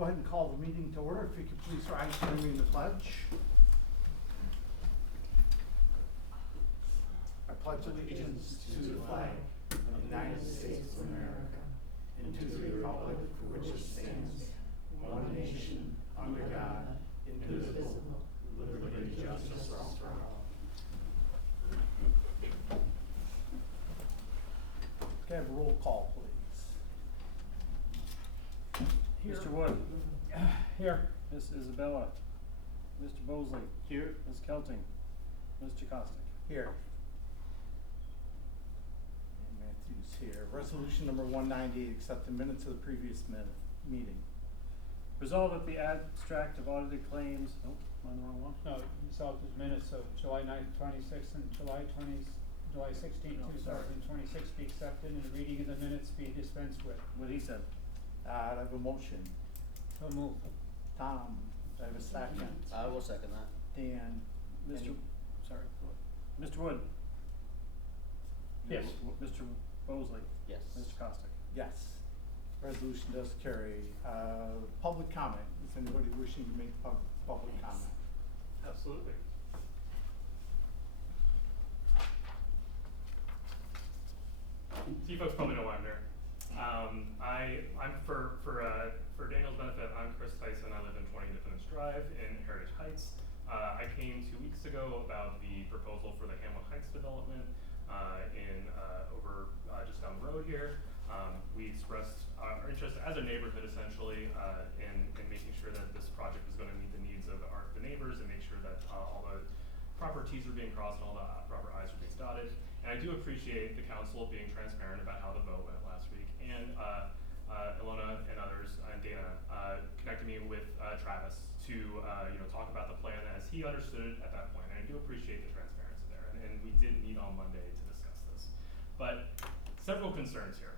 go ahead and call the meeting to order. If you could please rise and join me in the pledge. I pledge allegiance to the flag of the United States of America and to the republic for which it stands, one nation, under God, indivisible, with liberty and justice for all. Okay, have a roll call, please. Here. Mr. Wood. Here. Ms. Isabella. Mr. Bosley. Here. Ms. Kelting. Mr. Costick. Here. And Matthew's here. Resolution number 198, accept the minutes of the previous meeting. Resolved that the abstract of audited claims, oh, am I on the wrong one? No, resolved as minutes of July 9th, 26th, and July 16th, 2026 be accepted, and the reading of the minutes be dispensed with. What he said. I have a motion. So move. Tom, do I have a second? I will second that. Dan. Sorry. Mr. Wood. Yes. Mr. Bosley. Yes. Mr. Costick. Yes. Resolution does carry. Public comment. Is anybody wishing to make public comment? Absolutely. So you folks probably know why I'm here. I'm for Daniel's benefit, I'm Chris Tyson. I live in 20 Independence Drive in Heritage Heights. I came 2 weeks ago about the proposal for the Hamlet Heights development over just down the road here. We expressed our interest as a neighborhood essentially in making sure that this project is going to meet the needs of the neighbors and make sure that all the proper T's are being crossed and all the proper I's are being dotted. And I do appreciate the council being transparent about how the vote went last week. And Ilona and others and Dana connected me with Travis to talk about the plan as he understood it at that point. And I do appreciate the transparency there. And we did meet on Monday to discuss this. But several concerns here.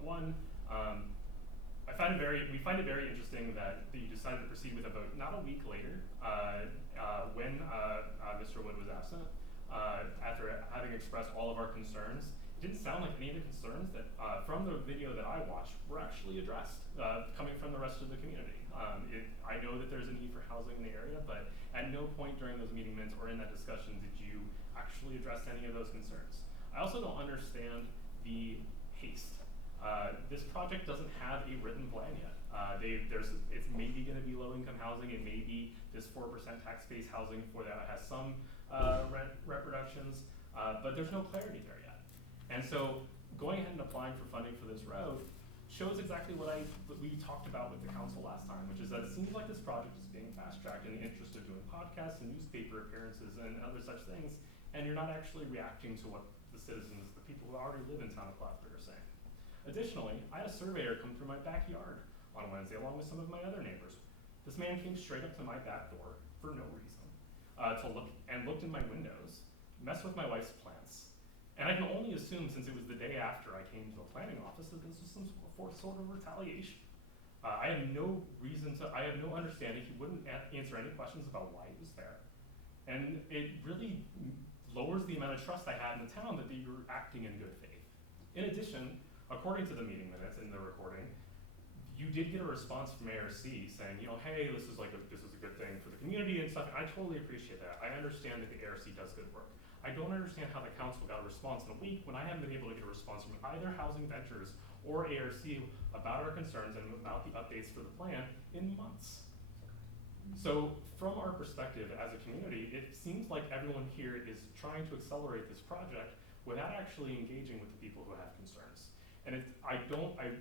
One, we find it very interesting that you decided to proceed with a vote not a week later when Mr. Wood was absent. After having expressed all of our concerns, it didn't sound like any of the concerns that from the video that I watched were actually addressed coming from the rest of the community. I know that there's a need for housing in the area, but at no point during those meeting minutes or in that discussion did you actually address any of those concerns. I also don't understand the haste. This project doesn't have a written plan yet. It's maybe going to be low-income housing. It may be this 4% tax-based housing for that has some rent reductions, but there's no clarity there yet. And so going ahead and applying for funding for this road shows exactly what we talked about with the council last time, which is that it seems like this project is being fast-tracked in the interest of doing podcasts and newspaper appearances and other such things, and you're not actually reacting to what the citizens, the people who already live in town of Plattsburgh are saying. Additionally, I had a surveyor come through my backyard on Wednesday along with some of my other neighbors. This man came straight up to my back door for no reason looked in my windows, messed with my wife's plants. And I can only assume, since it was the day after I came to a planning office, that this was some sort of retaliation. I have no understanding. He wouldn't answer any questions about why he was there. And it really lowers the amount of trust I have in the town that you're acting in good faith. In addition, according to the meeting minutes in the recording, you did get a response from ARC saying, hey, this is a good thing for the community and stuff. And I totally appreciate that. I understand that the ARC does good work. I don't understand how the council got a response in a week when I haven't been able to get a response from either Housing Ventures or ARC about our concerns and about the updates for the plan in months. So from our perspective as a community, it seems like everyone here is trying to accelerate this project without actually engaging with the people who have concerns. And I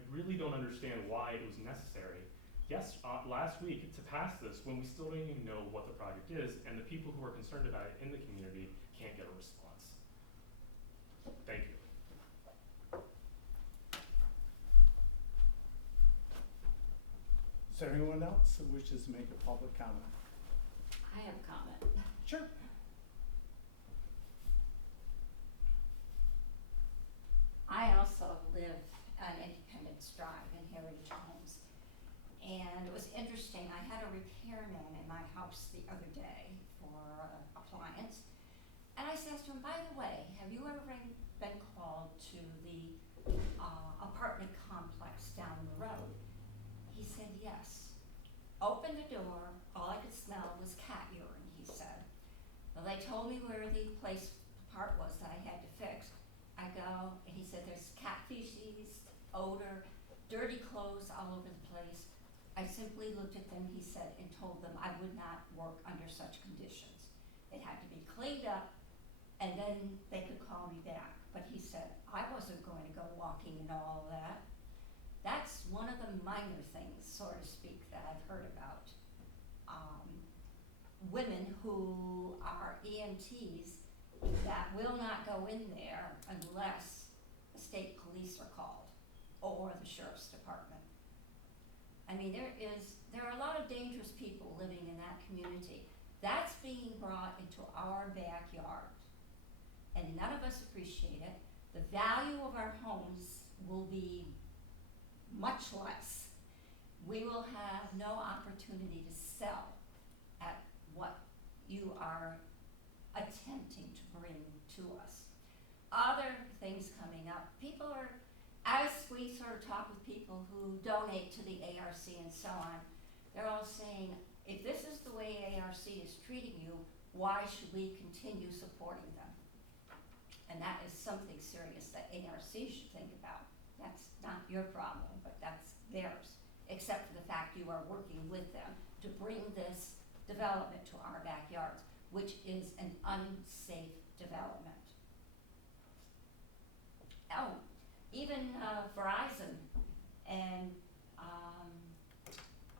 really don't understand why it was necessary, yes, last week to pass this when we still don't even know what the project is and the people who are concerned about it in the community can't get a response. Thank you. Is there anyone else who wishes to make a public comment? I have a comment. Sure. I also live on Independence Drive in Heritage Homes. And it was interesting, I had a repairman in my house the other day for an appliance. And I says to him, by the way, have you ever been called to the apartment complex down the road? He said yes. opened the door, all I could smell was cat urine, he said. Well, they told me where the part was that I had to fix. I go, and he said there's cat feces, odor, dirty clothes all over the place. I simply looked at them, he said, and told them I would not work under such conditions. It had to be cleaned up, and then they could call me back. But he said, I wasn't going to go walking and all of that. That's one of the minor things, so to speak, that I've heard about. Women who are EMTs that will not go in there unless the state police are called or the sheriff's department. I mean, there are a lot of dangerous people living in that community. That's being brought into our backyard, and none of us appreciate it. The value of our homes will be much less. We will have no opportunity to sell at what you are attempting to bring to us. Other things coming up, people are, as we sort of talk with people who donate to the ARC and so on, they're all saying, if this is the way ARC is treating you, why should we continue supporting them? And that is something serious that ARC should think about. That's not your problem, but that's theirs, except for the fact you are working with them to bring this development to our backyards, which is an unsafe development. Oh, even Verizon and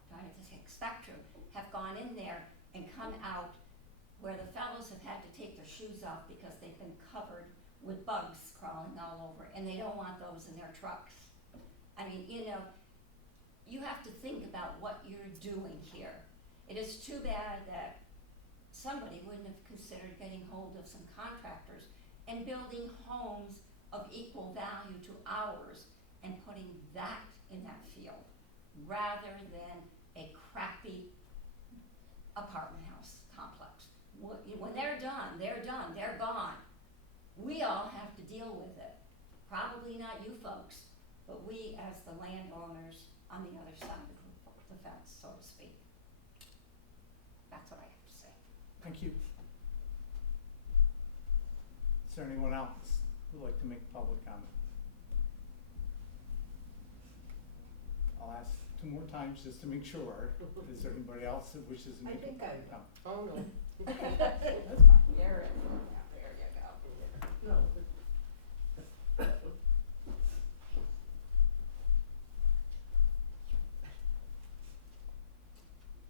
trying to think, Spectrum have gone in there and come out where the fellows have had to take their shoes off because they've been covered with bugs crawling all over, and they don't want those in their trucks. I mean, you have to think about what you're doing here. It is too bad that somebody wouldn't have considered getting hold of some contractors and building homes of equal value to ours and putting that in that field rather than a crappy apartment house complex. When they're done, they're gone. We all have to deal with it. Probably not you folks, but we as the landowners on the other side of the fence, so to speak. That's what I have to say. Thank you. Is there anyone else who would like to make public comment? I'll ask 2 more times just to make sure. Is there anybody else that wishes to make a public comment? Oh, no. That's fine. There it is. Yeah, there you go. No.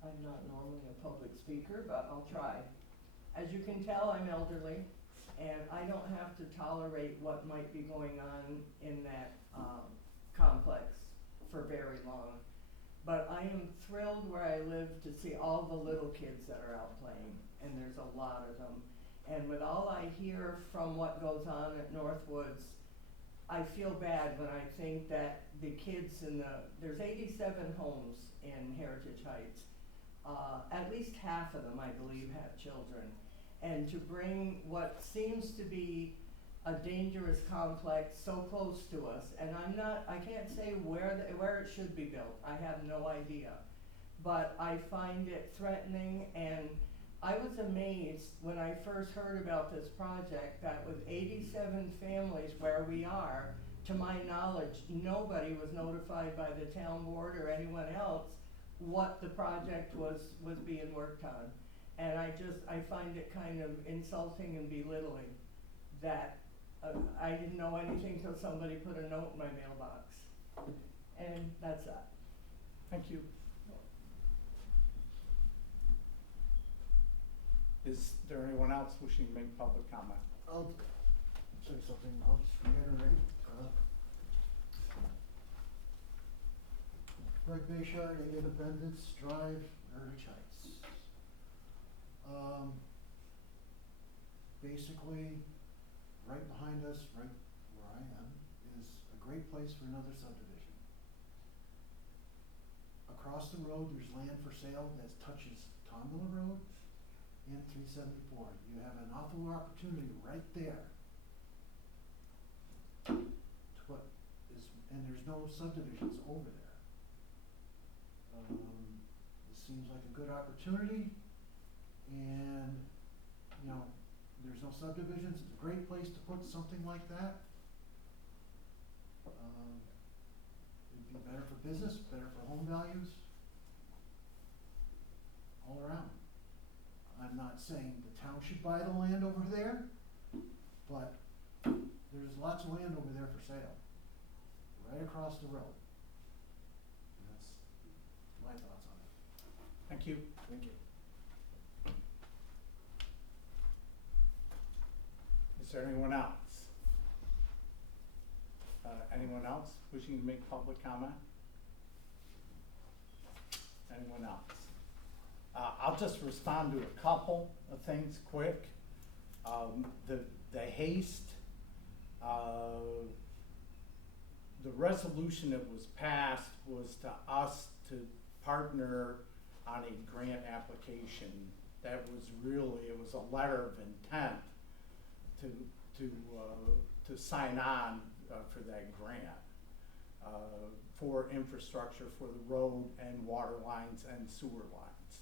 I'm not normally a public speaker, but I'll try. As you can tell, I'm elderly, and I don't have to tolerate what might be going on in that complex for very long. But I am thrilled where I live to see all the little kids that are out playing, and there's a lot of them. And with all I hear from what goes on at Northwoods, I feel bad when I think that the kids there's 87 homes in Heritage Heights. At least half of them, I believe, have children. And to bring what seems to be a dangerous complex so close to us, and I can't say where it should be built. I have no idea. But I find it threatening, and I was amazed when I first heard about this project that with 87 families where we are, to my knowledge, nobody was notified by the town board or anyone else what the project was being worked on. And I find it kind of insulting and belittling that I didn't know anything till somebody put a note in my mailbox. And that's that. Thank you. Is there anyone else wishing to make public comment? I'll say something. I'll just reiterate. Greg Bayshard, 8 Independence Drive, Heritage Heights. Basically, right behind us, right where I am, is a great place for another subdivision. Across the road, there's land for sale that touches Tongula Road and 374. You have an awful opportunity right there to put and there's no subdivisions over there. The seems like a good opportunity, and, you know, there's no subdivisions, it's a great place to put something like that. It'd be better for business, better for home values, all around. I'm not saying the town should buy the land over there, but there's lots of land over there for sale, right across the road. And that's my thoughts on it. Thank you. Thank you. Is there anyone else? Anyone else wishing to make public comment? Anyone else? I'll just respond to a couple of things quick. The haste, the resolution that was passed was to us to partner on a grant application. That was really, it was a letter of intent to sign on for that grant for infrastructure for the road and water lines and sewer lines.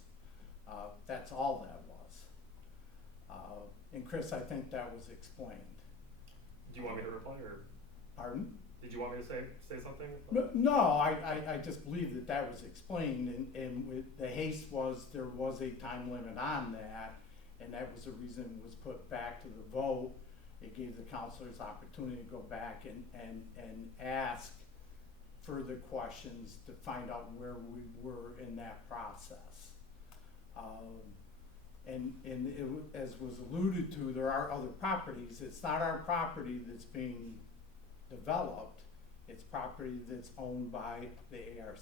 That's all that was. And Chris, I think that was explained. Do you want me to reply, or Pardon? did you want me to say something? No, I just believe that that was explained, and with the haste was, there was a time limit on that, and that was the reason it was put back to the vote. It gave the counselors opportunity to go back and ask further questions to find out where we were in that process. And as was alluded to, there are other properties. It's not our property that's being developed. It's property that's owned by the ARC.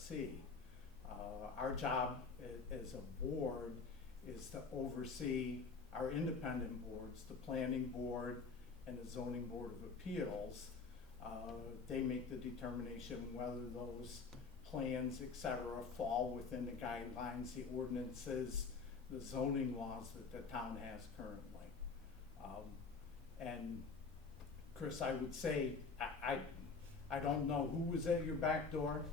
Our job as a board is to oversee our independent boards, the planning board and the zoning board of appeals. They make the determination whether those plans, et cetera, fall within the guidelines, the ordinances, the zoning laws that the town has currently. And Chris, I would say, I don't know who was at your back door.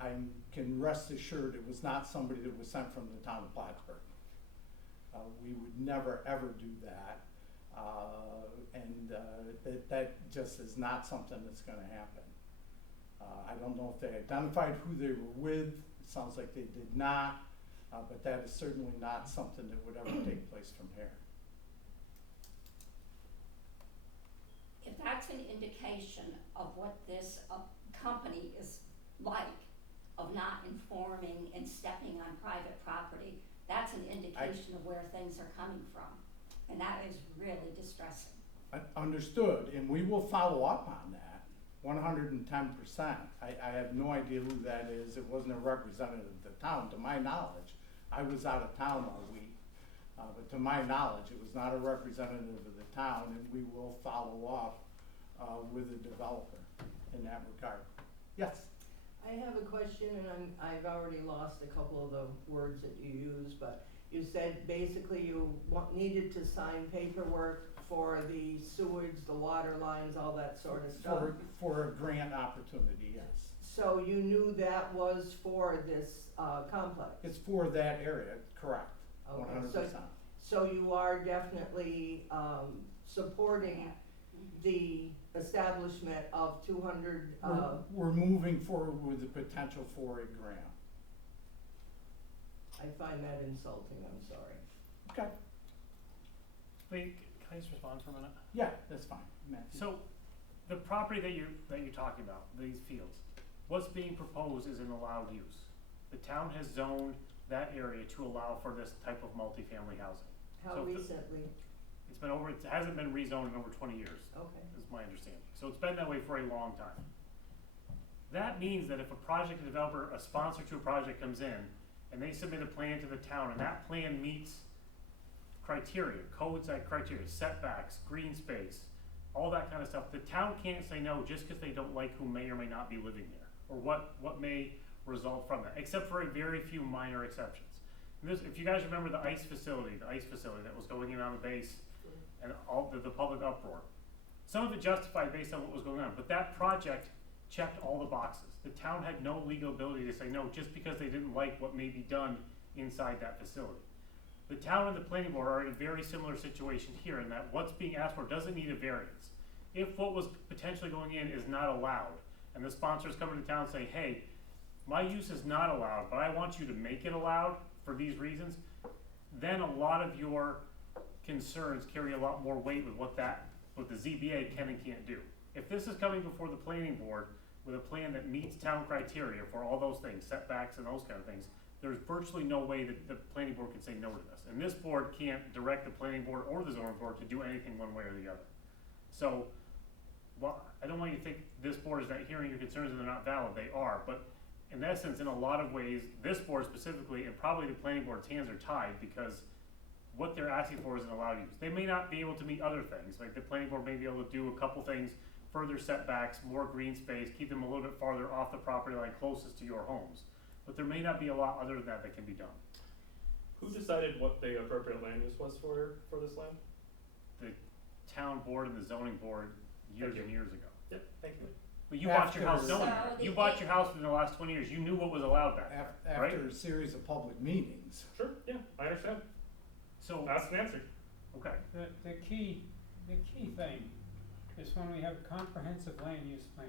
I can rest assured it was not somebody that was sent from the town of Plattsburgh. We would never, ever do that. That just is not something that's gonna happen. I don't know if they identified who they were with. It sounds like they did not, but that is certainly not something that would ever take place from here. If that's an indication of what this company is like, of not informing and stepping on private property, that's an indication of where things are coming from. And that is really distressing. Understood, and we will follow up on that, 110%. I have no idea who that is. It wasn't a representative of the town, to my knowledge. I was out of town all week, but to my knowledge, it was not a representative of the town, and we will follow up with the developer in that regard. Yes? I have a question, and I've already lost a couple of the words that you used, but you said basically you needed to sign paperwork for the sewage, the water lines, all that sort of stuff. For a grant opportunity, yes. So you knew that was for this complex? It's for that area, correct, Okay, 100%. So you are definitely supporting the establishment of 200. We're moving forward with the potential for a grant. I find that insulting, I'm sorry. Okay. Wait, can I just respond for a minute? Yeah, that's fine, Matthew. So, the property that you're talking about, these fields, what's being proposed is an allowed use. The town has zoned that area to allow for this type of multifamily housing. How So recently? it hasn't been rezoned in over 20 years. Okay. Is my understanding. So it's been that way for a long time. That means that if a project developer, a sponsor to a project comes in, and they submit a plan to the town, and that plan meets criteria, codes that criteria, setbacks, green space, all that kind of stuff, the town can't say no just because they don't like who may or may not be living there, or what may result from that, except for a very few minor exceptions. And if you guys remember the ice facility that was going in on the base, and all the public uproar, some of it justified based on what was going on, but that project checked all the boxes. The town had no legal ability to say no just because they didn't like what may be done inside that facility. The town and the planning board are in a very similar situation here in that what's being asked for doesn't need a variance. If what was potentially going in is not allowed, and the sponsors come into town and say, hey, my use is not allowed, but I want you to make it allowed for these reasons, then a lot of your concerns carry a lot more weight with what the ZBA can and can't do. If this is coming before the planning board with a plan that meets town criteria for all those things, setbacks and those kind of things, there's virtually no way that the planning board can say no to this. And this board can't direct the planning board or the zoning board to do anything one way or the other. So, well, I don't want you to think this board is not hearing your concerns and they're not valid, they are, but in essence, in a lot of ways, this board specifically, and probably the planning board's hands are tied because what they're asking for isn't allowed use. They may not be able to meet other things, like the planning board may be able to do a couple things, further setbacks, more green space, keep them a little bit farther off the property line closest to your homes. But there may not be a lot other than that can be done. Who decided what the appropriate land use was for this land? The town board and the zoning board years Thank you. and years ago. Yep, thank you. But you bought your house After- knowing So that. the You bought your house in the last 20 years. You knew what was allowed back there, right? After a series of public meetings. Sure, yeah, I understand. So, Ask and answer. okay. The key thing is when we have a comprehensive land use plan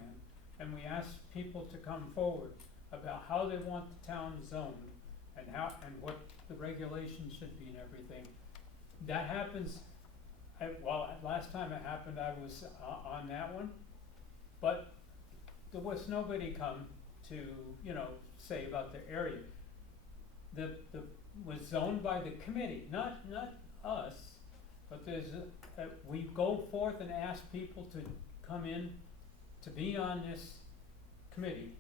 and we ask people to come forward about how they want the town zoned and what the regulations should be and everything. That happens, last time it happened, I was on that one, but there was nobody come to, say about the area. Was zoned by the committee, not us, but we go forth and ask people to come in to be on this committee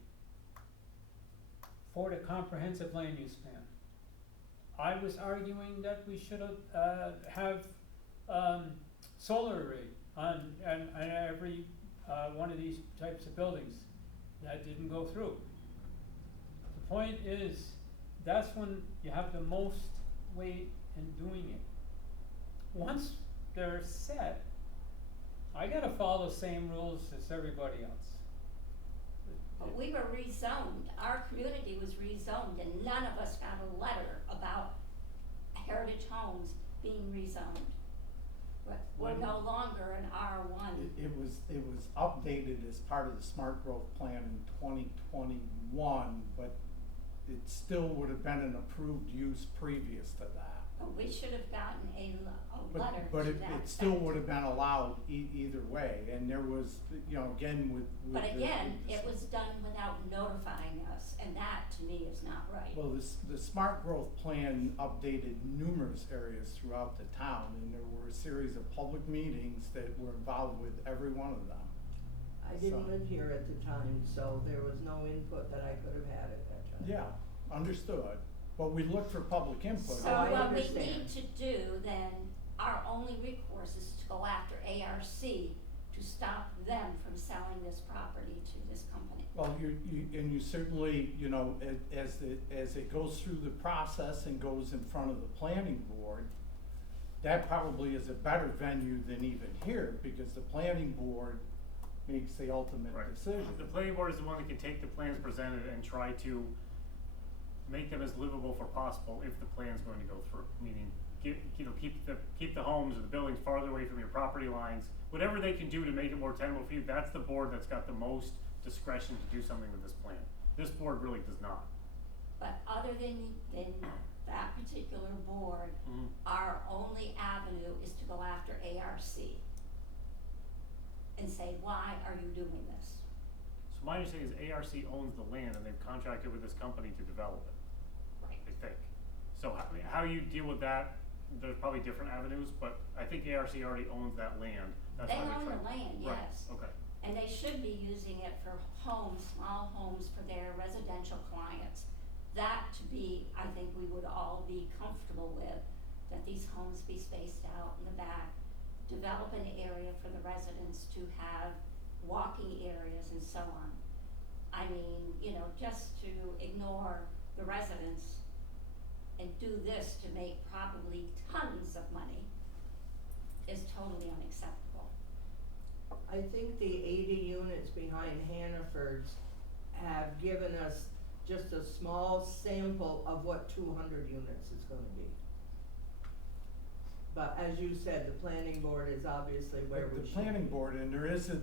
for the comprehensive land use plan. I was arguing that we should have solar array on every one of these types of buildings. That didn't go through. The point is, that's when you have the most weight in doing it. Once they're set, I gotta follow the same rules as everybody else. But we were rezoned, our community was rezoned, and none of us got a letter about Heritage Homes being rezoned. We're no longer an R1. It was updated as part of the Smart Growth Plan in 2021, but it still would have been an approved use previous to that. But we should have gotten a letter But to it that still effect. would have been allowed either way, and there was, again, with But the- again, it was done without notifying us, and that to me is not right. Well, the Smart Growth Plan updated numerous areas throughout the town, and there were a series of public meetings that were involved with every one of them. I didn't So- live here at the time, so there was no input that I could have had at that time. Yeah, understood, but we looked for public input. So I what we understand. need to do then, our only recourse is to go after ARC to stop them from selling this property to this company. Well, you certainly, as it goes through the process and goes in front of the planning board, that probably is a better venue than even here, because the planning board makes the ultimate Right. decision. The planning board is the one that can take the plans presented and try to make them as livable for possible if the plan's going to go through. Meaning, keep the homes or the buildings farther away from your property lines. Whatever they can do to make it more tenable for you, that's the board that's got the most discretion to do something with this plan. This board really does not. But other than that particular board, our only avenue is to go after ARC and say, why are you doing this? So my understanding is ARC owns the land and they've contracted with this company to develop it, Right. I think. So how you deal with that, there's probably different avenues, but I think ARC already owns that land. That's They why they're own the trying- land, Right, yes. okay. And they should be using it for homes, small homes for their residential clients. That to be, I think we would all be comfortable with, that these homes be spaced out in the back, develop an area for the residents to have walking areas and so on. I mean, just to ignore the residents and do this to make probably tons of money is totally unacceptable. I think the 80 units behind Hannaford's have given us just a small sample of what 200 units is gonna be. But as you said, the planning board is obviously where we The should planning be. board, and there is a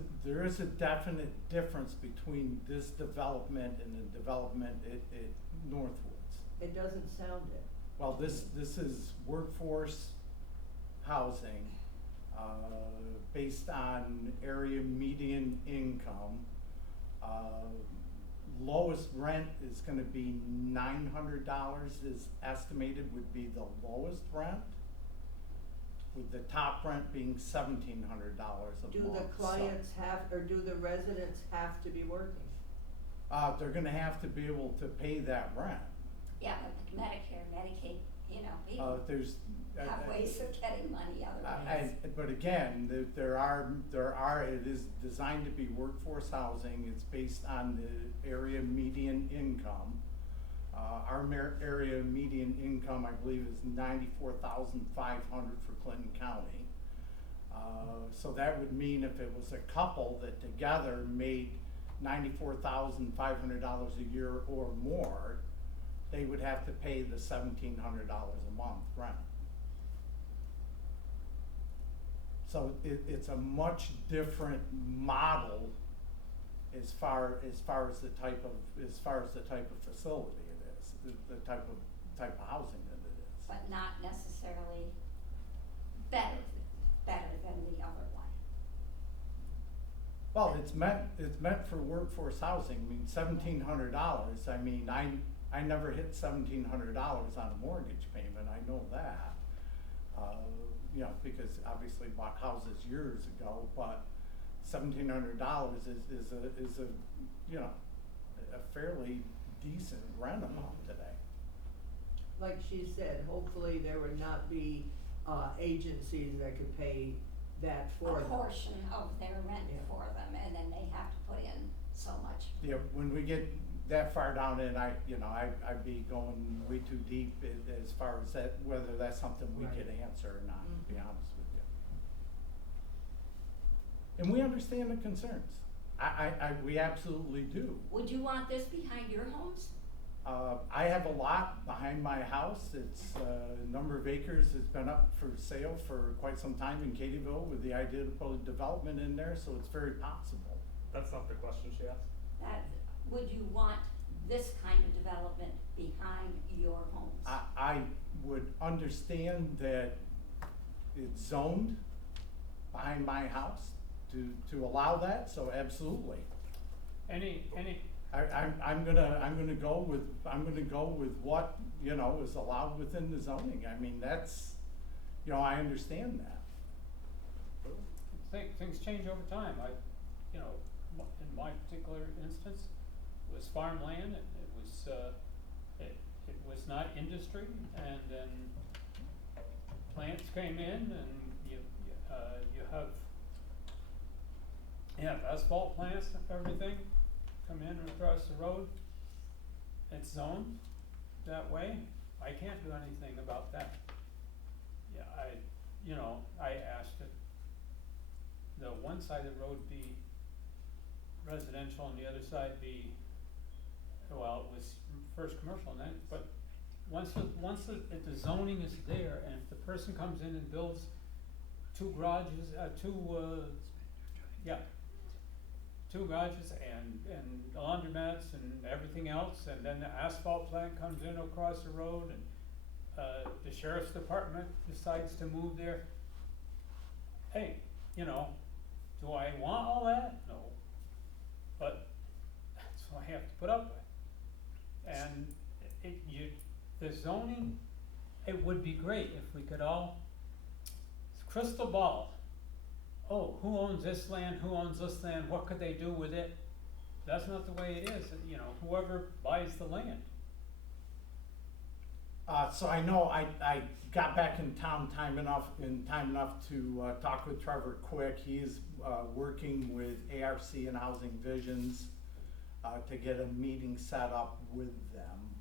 definite difference between this development and the development at Northwoods. It doesn't sound it. Well, this is workforce housing, based on area median income. Lowest rent is gonna be $900 is estimated would be the lowest rent, with the top rent being $1,700 a month. Do the clients have, or do the residents have to be working? They're gonna have to be able to pay that rent. Yeah, but with Medicare, Medicaid, you know, people There's. have ways of getting money otherwise. But again, it is designed to be workforce housing. It's based on the area median income. Our area median income, I believe, is $94,500 for Clinton County. So that would mean if it was a couple that together made $94,500 a year or more, they would have to pay the $1,700 a month rent. So it's a much different model as far as the type of facility it is, the type of housing that it is. But not necessarily better than the other one. Well, it's meant for workforce housing. I mean, $1,700. I mean, I never hit $1,700 on a mortgage payment. I know that. You know, because obviously bought houses years ago, but $1,700 is a you know, a fairly decent rent amount today. Like she said, hopefully there would not be, agencies that could pay that for A them. portion of their rent Yeah. for them, and then they have to put in so much. Yeah, when we get that far down in, I'd be going way too deep as far as that, whether that's something we Right. could answer or not, to be Mhm. honest with you. And we understand the concerns. We absolutely do. Would you want this behind your homes? I have a lot behind my house. It's a number of acres. It's been up for sale for quite some time in Katyville with the idea to put a development in there, so it's very possible. That's not the question she asked. That, would you want this kind of development behind your homes? I would understand that it's zoned behind my house to allow that, so absolutely. I'm gonna go with what, you know, is allowed within the zoning. I mean, that's, you know, I understand that. Things change over time. You know, in my particular instance, it was farmland, and it was not industry, and then plants came in, and you have asphalt plants and everything come in and across the road. It's zoned that way. I can't do anything about that. Yeah, I asked that the one side of the road be residential and the other side be, well, it was first commercial, and then, but once the zoning is there, and if the person comes in and builds two garages and laundromats and everything else, and then the asphalt plant comes in across the road, and the sheriff's department decides to move there. Hey, you know, do I want all that? No. But that's what I have to put up with. And the zoning, it would be great if we could all, crystal ball. Oh, who owns this land, who owns this land, what could they do with it? That's not the way it is, you know, whoever buys the land. So I know I got back in town time enough to talk with Trevor Quick. He is working with ARC and Housing Visions to get a meeting set up with them.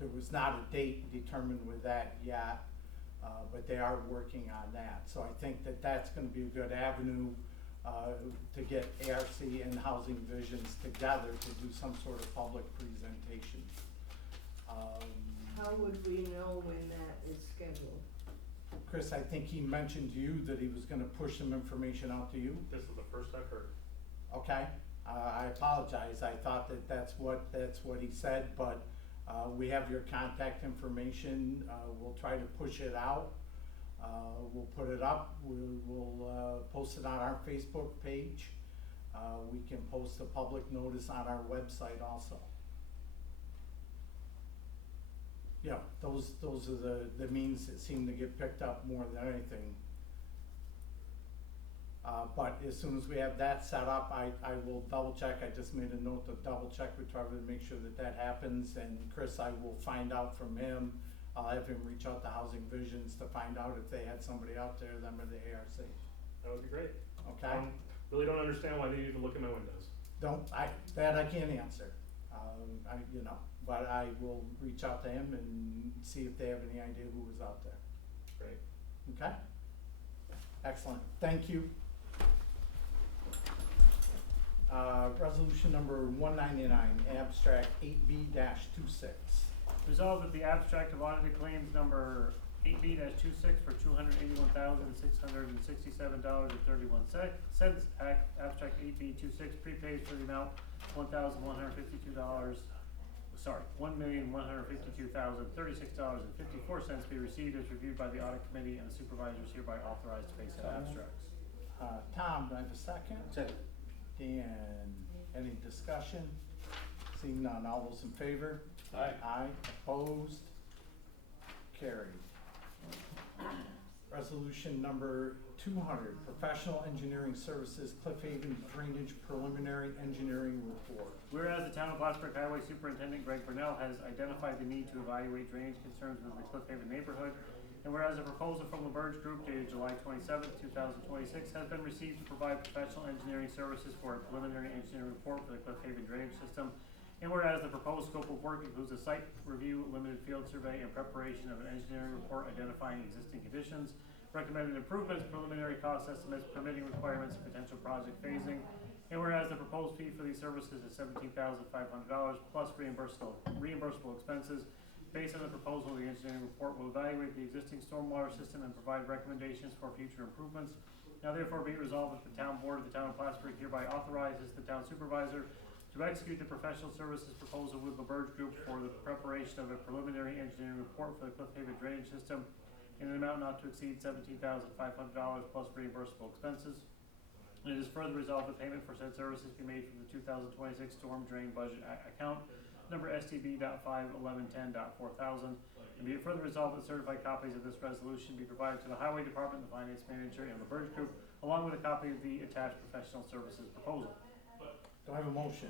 There was not a date determined with that yet, but they are working on that. So I think that that's gonna be a good avenue, to get ARC and Housing Visions together to do some sort of public presentation. How would we know when that is scheduled? Chris, I think he mentioned to you that he was gonna push some information out to you. This is the first I've heard. Okay, I apologize, I thought that that's what he said, but, we have your contact information, we'll try to push it out. We'll put it up, we'll post it on our Facebook page. We can post a public notice on our website also. Yeah, those are the means that seem to get picked up more than anything. But as soon as we have that set up, I will double check, I just made a note to double check with Trevor to make sure that happens, and Chris, I will find out from him. I'll have him reach out to Housing Visions to find out if they had somebody out there, them or the ARC, That would be great. okay? Really don't understand why they need to look in my windows. That I can't answer, but I will reach out to him and see if they have any idea who was out there, Great. okay? Excellent, thank you. Resolution number 199, abstract 8B-26. Resolved that the abstract of audited claims number 8B-26 for $281,667.31. Abstract 8B-26 prepaid for the amount $1,152,036.54 be received as reviewed by the audit committee, and the supervisors hereby authorized to pay said abstracts. Tom, do I have a second? Second. Dan, any discussion? Seeing none, all those in favor? Aye. Aye, opposed, carried. Resolution number 200, professional engineering services, Cliff Haven Drainage Preliminary Engineering Report. Whereas the town of Plattsburgh Highway Superintendent Greg Burnell has identified the need to evaluate drainage concerns within the Cliff Haven neighborhood, and whereas a proposal from LaBerge Group dated July 27, 2026 has been received to provide professional engineering services for a preliminary engineering report for the Cliff Haven drainage system, and whereas the proposed scope of work includes a site review, limited field survey, and preparation of an engineering report identifying existing conditions, recommended improvements, preliminary cost estimates, permitting requirements, and potential project phasing, and whereas the proposed fee for these services is $17,500 plus reimbursable expenses. Based on the proposal, the engineering report will evaluate the existing stormwater system and provide recommendations for future improvements. Now therefore be it resolved that the town board of the town of Plattsburgh hereby authorizes the town supervisor to execute the professional services proposal with LaBerge Group for the preparation of a preliminary engineering report for the Cliff Haven drainage system in an amount not to exceed $17,500 plus reimbursable expenses. And it is further resolved that payment for said services be made from the 2026 storm drain budget account number STB.51110.4000, and be it further resolved that certified copies of this resolution be provided to the Highway Department, the Finance Manager, and the LaBerge Group, along with a copy of the attached professional services proposal. Do I have a motion?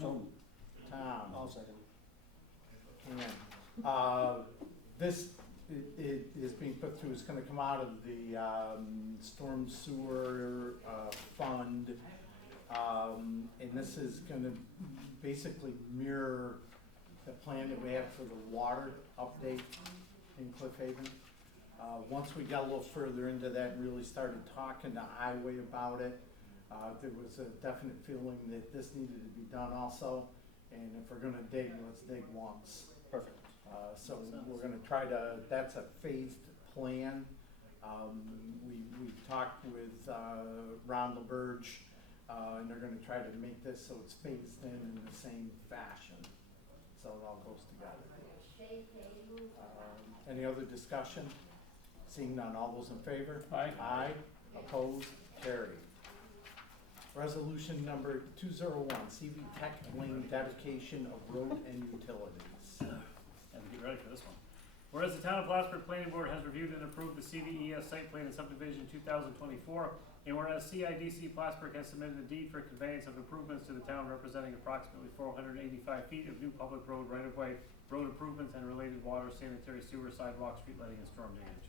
So moved. Tom? I'll second. Ken. This is being put through, it's gonna come out of the, storm sewer, fund. And this is gonna basically mirror the plan that we have for the water update in Cliff Haven. Once we got a little further into that and really started talking to Highway about it, there was a definite feeling that this needed to be done also. And if we're gonna dig, let's dig once. Perfect. So we're gonna try to, that's a phased plan. We talked with, Ron LaBerge, and they're gonna try to make this so it's phased in the same fashion, so it all goes together. Any other discussion? Seeing none, all those in favor? Aye. Aye, opposed, carried. Resolution number 201, CV Tech Lane dedication of road and utilities. And get ready for this one. Whereas the town of Plattsburgh Planning Board has reviewed and approved the CVES site plan and subdivision 2024, and whereas CIDC Plattsburgh has submitted a deed for conveyance of improvements to the town representing approximately 485 feet of new public road right-of-way, road improvements, and related water, sanitary, sewer, sidewalk, street lighting, and storm drainage.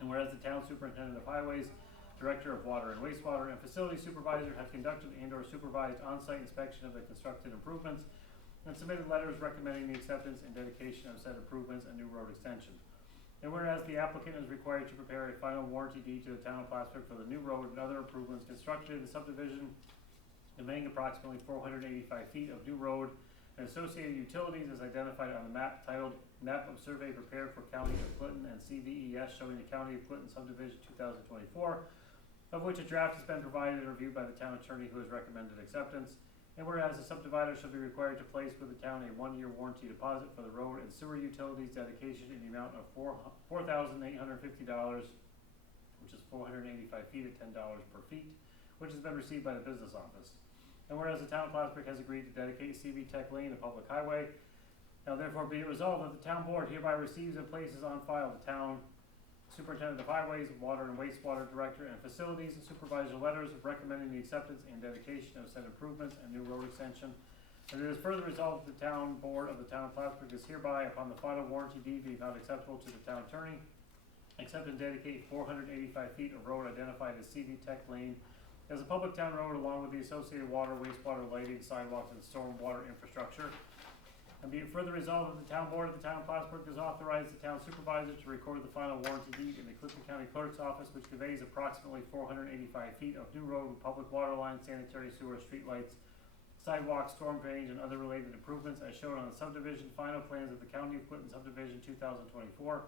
And whereas the town superintendent of highways, director of water and wastewater, and facility supervisor have conducted and/or supervised on-site inspection of the constructed improvements and submitted letters recommending the acceptance and dedication of said improvements and new road extension. And whereas the applicant is required to prepare a final warranty deed to the town of Plattsburgh for the new road and other improvements constructed in the subdivision, conveying approximately 485 feet of new road and associated utilities as identified on the map titled Map of Survey prepared for County of Clinton and CVES showing the County of Clinton subdivision 2024, of which a draft has been provided and reviewed by the town attorney who has recommended acceptance. And whereas the subdivider shall be required to place with the town a 1-year warranty deposit for the road and sewer utilities dedication in the amount of $4,850, which is 485 feet at $10 per feet, which has been received by the business office. And whereas the town of Plattsburgh has agreed to dedicate CV Tech Lane a public highway, now therefore be it resolved that the town board hereby receives and places on file the town superintendent of highways, water and wastewater director, and facilities and supervisor letters recommending the acceptance and dedication of said improvements and new road extension. And it is further resolved that the town board of the town of Plattsburgh is hereby, upon the final warranty deed being found acceptable to the town attorney, accept and dedicate 485 feet of road identified as CV Tech Lane as a public town road along with the associated water, wastewater, lighting, sidewalks, and stormwater infrastructure. And be it further resolved that the town board of the town of Plattsburgh does authorize the town supervisor to record the final warranty deed in the Clinton County Clerk's office, which conveys approximately 485 feet of new road with public water lines, sanitary sewer, street lights, sidewalks, storm drains, and other related improvements as shown on the subdivision final plans of the County of Clinton subdivision 2024.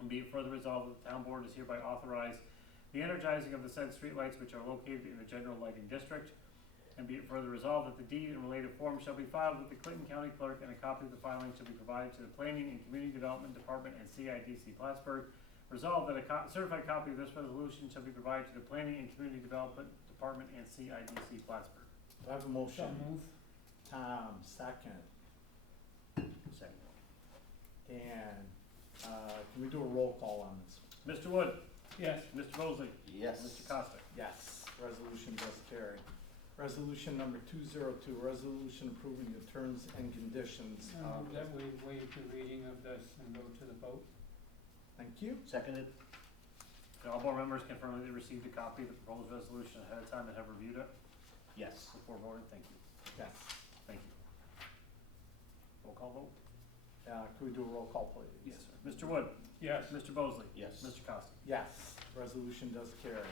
And be it further resolved that the town board is hereby authorized the energizing of the said streetlights which are located in the general lighting district. And be it further resolved that the deed and related form shall be filed with the Clinton County Clerk, and a copy of the filing shall be provided to the Planning and Community Development Department and CIDC Plattsburgh. Resolved that a certified copy of this resolution shall be provided to the Planning and Community Development Department and CIDC Plattsburgh. Do I have a So motion? move. Tom, second. Second. Dan, can we do a roll call on this? Mr. Wood, Yes. Mr. Mosley, Yes. Mr. Costa. Yes, resolution does carry. Resolution number 202, resolution approving the terms and conditions I of. move that we waive the reading of this and go to the vote. Thank you. Seconded. Can all board members confirm that they received a copy of the proposed resolution ahead of time and have reviewed it Yes. before voting? Thank you. Yes. Thank you. Roll call vote? Can we do a roll call, please? Yes, sir. Mr. Wood, Yes. Mr. Mosley. Yes. Mr. Costa. Yes, resolution does carry.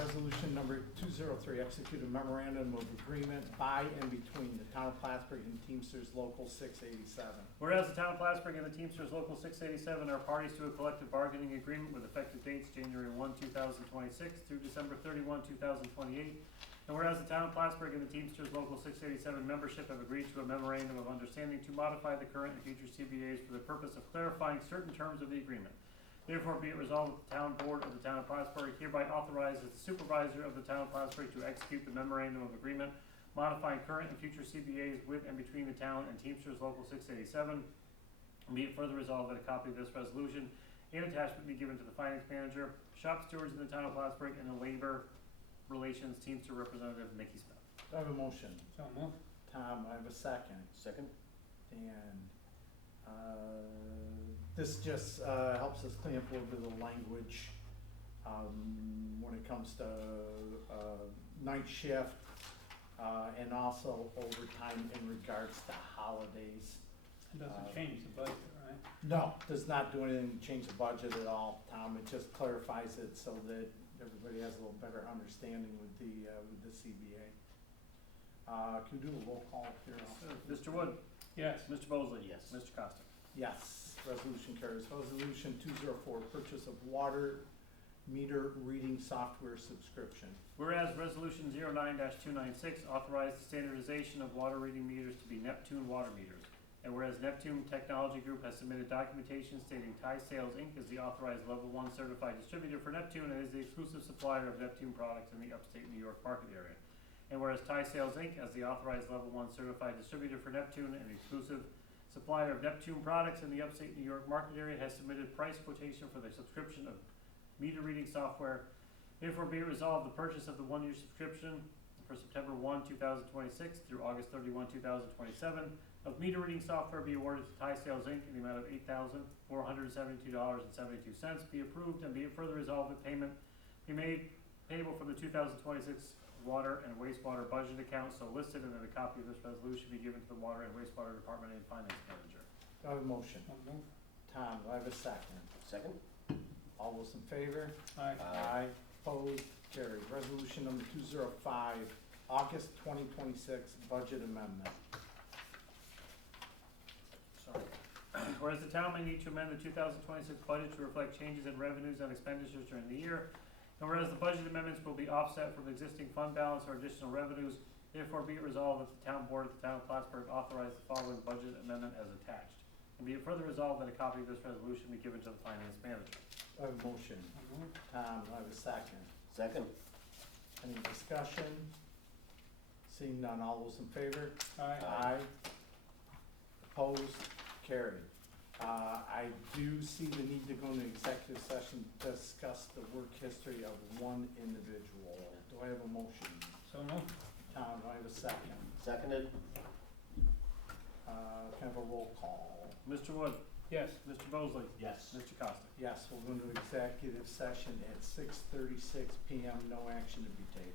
Resolution number 203, execute a memorandum of agreement by and between the town of Plattsburgh and Teamsters Local 687. Whereas the town of Plattsburgh and the Teamsters Local 687 are parties to a collective bargaining agreement with effective dates January 1, 2026 through December 31, 2028. And whereas the town of Plattsburgh and the Teamsters Local 687 membership have agreed to a memorandum of understanding to modify the current and future CBAs for the purpose of clarifying certain terms of the agreement. Therefore, be it resolved that the town board of the town of Plattsburgh hereby authorizes the supervisor of the town of Plattsburgh to execute the memorandum of agreement modifying current and future CBAs with and between the town and Teamsters Local 687. And be it further resolved that a copy of this resolution and attachment be given to the finance manager, shop stewards in the town of Plattsburgh, and the labor relations Teamster representative, Nikki Smith. Do I have a motion? So move. Tom, I have a second. Second. And this just helps us clean up a little bit of the language when it comes to night shift and also overtime in regards to holidays. It doesn't change the budget, right? No, does not do anything to change the budget at all, Tom. It just clarifies it so that everybody has a little better understanding with the CBA. Can you do a roll call here? Mr. Wood, Yes. Mr. Mosley. Yes. Mr. Costa. Yes, resolution carries. Resolution 204, purchase of water meter reading software subscription. Whereas Resolution 09-296 authorized the standardization of water reading meters to be Neptune water meters. And whereas Neptune Technology Group has submitted documentation stating Thai Sales Inc. is the authorized Level 1 certified distributor for Neptune and is the exclusive supplier of Neptune products in the upstate New York market area. And whereas Thai Sales Inc. as the authorized Level 1 certified distributor for Neptune and the exclusive supplier of Neptune products in the upstate New York market area has submitted price quotation for the subscription of meter reading software. Therefore be it resolved, the purchase of the 1-year subscription for September 1, 2026 through August 31, 2027 of meter reading software be awarded to Thai Sales Inc. in the amount of $8,472.72 be approved, and be it further resolved that payment be made payable from the 2026 water and wastewater budget account so listed, and that a copy of this resolution be given to the water and wastewater department and finance manager. Do I have a motion? So move. Tom, do I have a second? Second? All those in favor? Aye. Aye. Opposed, carried. Resolution number 205, August 2026 budget amendment. Sorry. Whereas the town may need to amend the 2026 budget to reflect changes in revenues and expenditures during the year, and whereas the budget amendments will be offset from existing fund balance or additional revenues, therefore be it resolved that the town board of the town of Plattsburgh authorize the following budget amendment as attached. And be it further resolved that a copy of this resolution be given to the finance manager. Do I have a motion? Tom, do I have a second? Second? Any discussion? Seeing none, all those in favor? Aye. Opposed, carried. I do see the need to go into executive session to discuss the work history of one individual. Do I have a motion? So moved. Tom, do I have a second? Seconded? Kind of a roll call. Mr. Wood, Yes. Mr. Bosley, Yes. Mr. Costa. Yes, we'll go into executive session at 6:36 PM, no action to be taken.